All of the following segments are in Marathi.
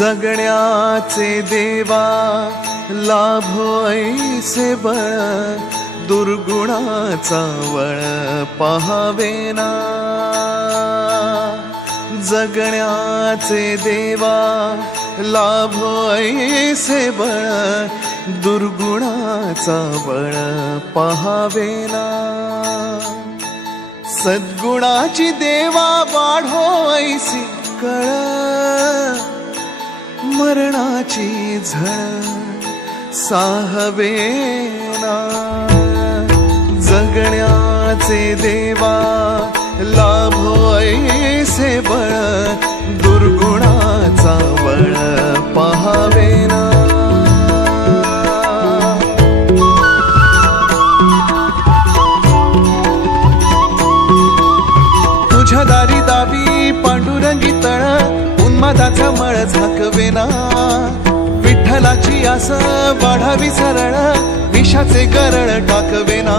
जगण्याचे देवा लाभो ऐसे बळ, दुर्गुणाचा वळ पाहावेना। जगण्याचे देवा लाभो ऐसे बळ, दुर्गुणाचा बळ पाहावेना। सद्गुणाची देवा वाढो ऐसी कळ, मरणाची झळ साहवेना। जगण्याचे देवा लाभो ऐसे बळ, दुर्गुणाचा बळ पाहावेना। तुझ्या दारी दावी पांडुरंगी तळ, उन्मादाचा मळ झाकवेना। विठ्ठलाची आस वाढावी सरळ, विषाचे गरळ टाकवेना।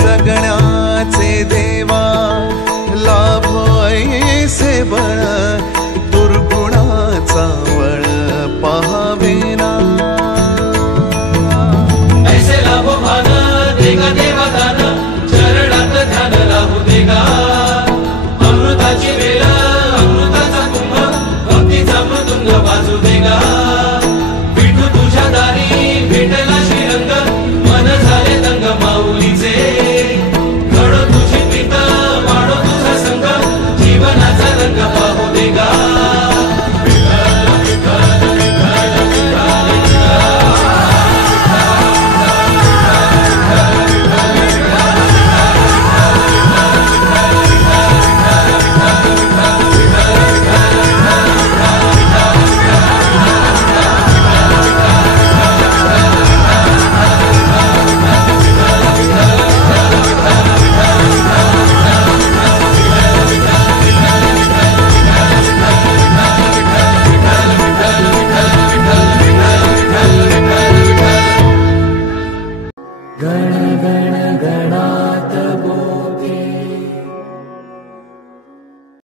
जगण्याचे देवा लाभो ऐसे बळ, दुर्गुणाचा